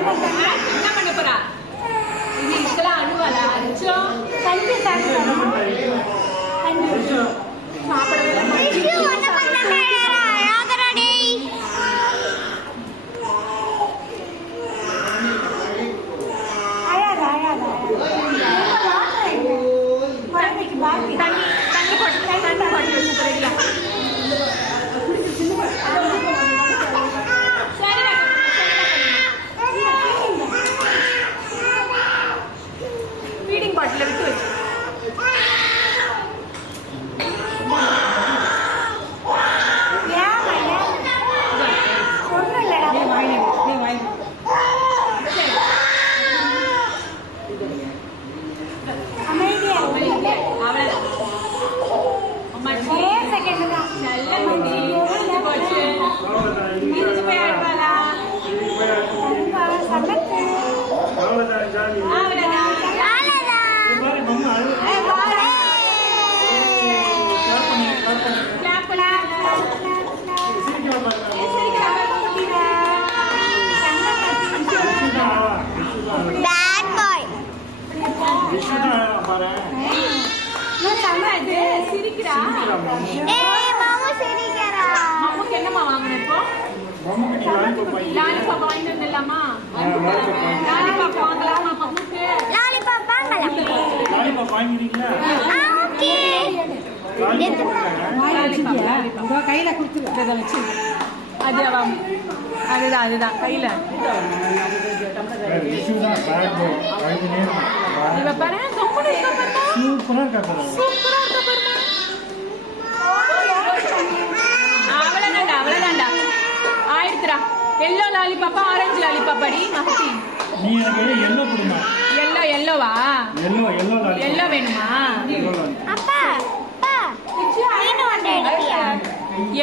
என்ன பண்ண போறா? இது இதெல்லாம் அழுவாளா? அச்சோ கஞ்சி சாப்பிடணும். சாப்பிடவே தண்ணி போட்டு ஃபீடிங் பாட்டில் விட்டு வச்சு என்னமா வாங்கணும் இப்போ? லாலிபாப் வாங்கிட்டு வந்துடலாமா? லாலிபாப் வாங்கலாமா மம்முக்கு? லாலிபாப் வாங்கலாம். லாலிபாப் வாங்கிக்கிறீங்களா? ஓகே. லாலிபாப் கையில கொடுத்து வச்சு அதுதான் கையில இவ பாரு சூப்பரா இருக்கா. அவ்வளவுதான்டா ஆயிடுத்துடா. எல்லோ லாலிபாப்பா ஆரஞ்சு லாலிபாப் அடி மகத்தி. நீ எனக்கு எல்லோ கொடுமா. எல்லோவா? எல்லோ வேணுமா? அப்பா அப்பா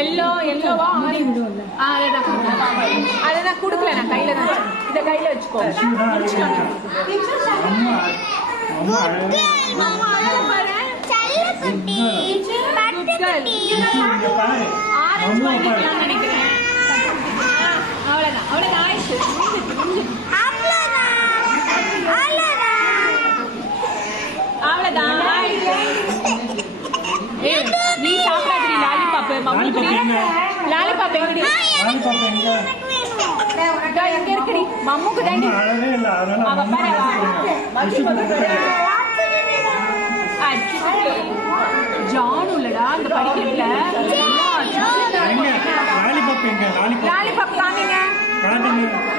எல்லோவா? அதான் கொடுக்கல நான் கையில தான். இத கையில வச்சுக்கோ. ஆரஞ்சு வாங்கிக்கலாம் நினைக்கிறேன். அவ்வளவுதான் ஆயிடுச்சு. அவ்வளவுதான் நீ சாப்பிடாதடி லாலிபாப். லாலிபாப் எங்கடி? எங்க இருக்குடி? மம்முக்கு தாண்டி. ஜானு இல்லடா அந்த படிக்கல. லாலிபாப் காமிங்க.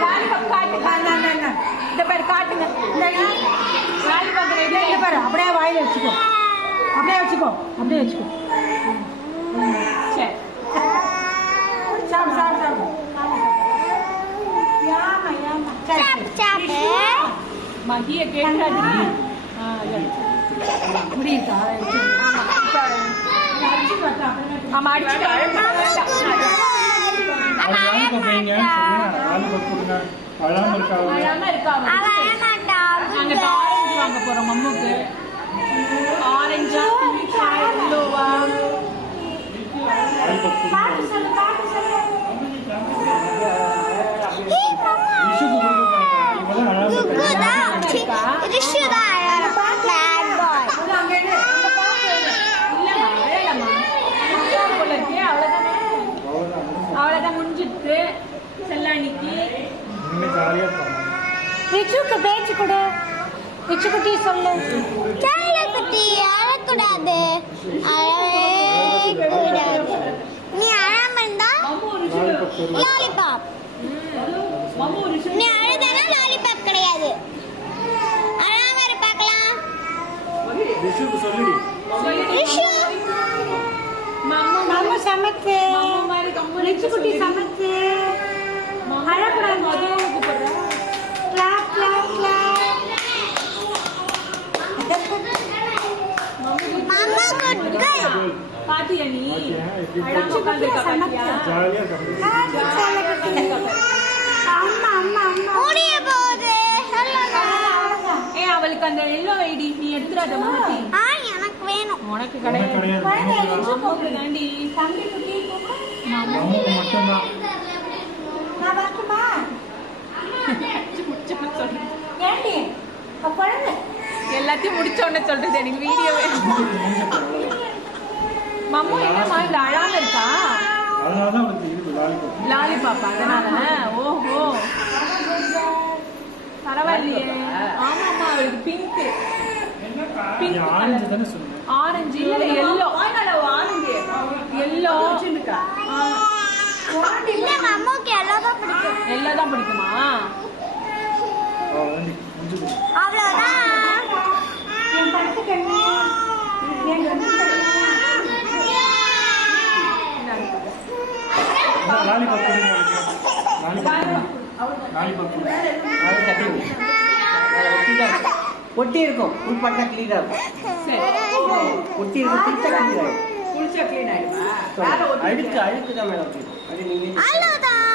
லாலிபாப் காட்டுங்க. இந்த பேர் காட்டுங்க. லாலிபாப் இந்த பேர் அப்படியே வாயில வச்சுக்கோ. அப்படியே வச்சுக்கோ. சரி சாப்பிடு. மகிய கேட்காது. முடியுதா? ஆமா அடிச்சுட்டு நாங்க ஆரஞ்சு வாங்க போறோம் மம்முக்கு. ஆரஞ்சா எல்லோவா? அவ்வளவுதான் முடிஞ்சிட்டு செல்லானிக்கு. ரிச்சுக்கு பேச்சு கொடு. ரிச்சு குட்டி சொல்லு. குட்டி அழக்கூடாது. நீ அழாம இருந்தா லாலிபாப். நீ அழுதனா லாலிபாப் கிடையாது. அழாம இரு பார்க்கலாம். ரிஷு மாமா சமைச்சு. ரிச்சு குட்டி சமைச்சு. அழக்கூடாது. Clap clap clap. மாமா குட் கேர்ள். பாத்தியா நீ? அழாம உட்கார்ந்திருக்க பாத்தியா? அம்மா அம்மா அம்மா ஓடிய போகுது. அவளுக்கு அந்த எல்லோ ஐடி நீ எடுத்துறாத மகத்தி. எனக்கு வேணும். உனக்கு கிடையாது. தாண்டி தம்பி குட்டி மட்டும்தான். நான் வரட்டுமா? எல்லாத்தையும் முடிச்சோன்னு சொல்றது எனக்கு வீடியோவே. மம்மு என்னம்மா இந்த அழாம இருக்கா? அதனாலதான் அவளுக்கு இது லாலிபாப். லாலிபாப் அதனால. ஓஹோ பரவாயில்லையே. ஆமாம்மா அவளுக்கு பிங்க் பிங்க் ஆரஞ்சு தானே சொன்னேன். ஆரஞ்சு இல்ல எல்லோ. எல்லோ இல்ல மம்முக்கு எல்லாம் தான் பிடிக்கும். எல்லோ தான் பிடிக்குமா? அவ்வளவுதான். லாலிபாப் கொடுங்க அவளுக்கு. லாலிபாப் கொடுங்க. ஒட்டி இருக்கும் உள்பட்டா கிளீனா இருக்கும். ஒட்டி இருக்கும் குளிச்சா கிளீன் ஆயிடும். அழுக்கு தான் மேடம். அது நீங்க அவ்வளவுதான்.